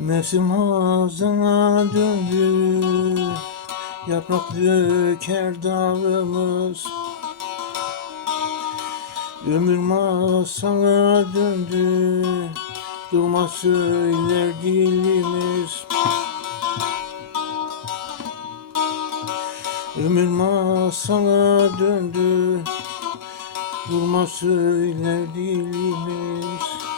Mevsim hazına döndü Yaprak döker dalımız Ömür masana döndü Durma söyler dilimiz. Ömür masana döndü Durma söyler dilimiz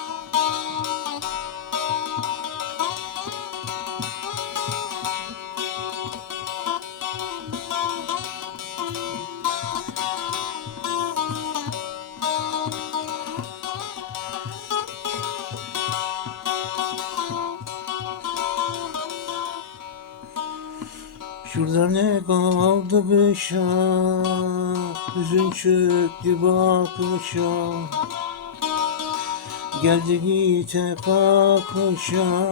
Şurada ne kaldı kışa Hüzün çöktü bakışa Geldi gite kalkışa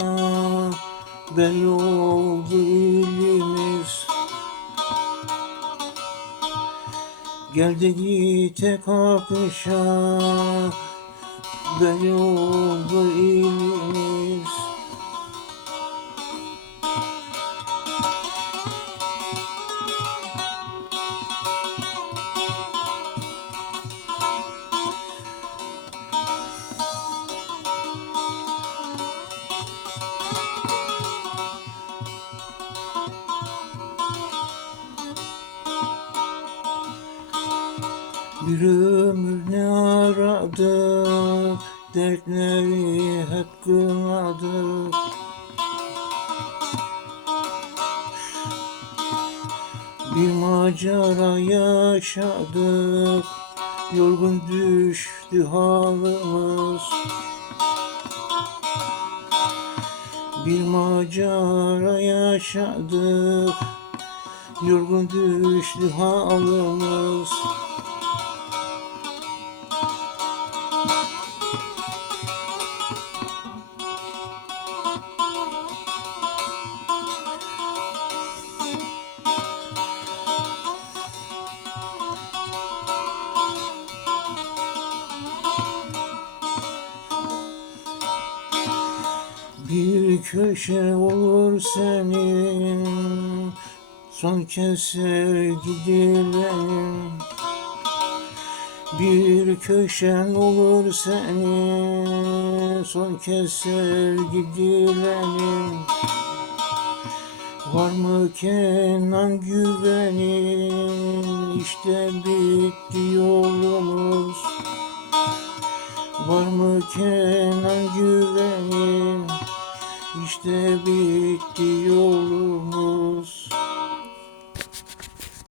Belli oldu ilimiz. Geldi gite kalkışa Belli oldu ilimiz Bir ömür ne aradık Dertleri hep kınadık Bir macera yaşadık Yorgun düştü halımız Bir macera yaşadık Yorgun düştü halımız köşe olur senin Son kez sevgi dilerim. Bir köşen olur senin Son kez sevgi dilerim. Var mı Kenan güvenin İşte bitti yolumuz. Var mı Kenan güvenin İşte yolumuz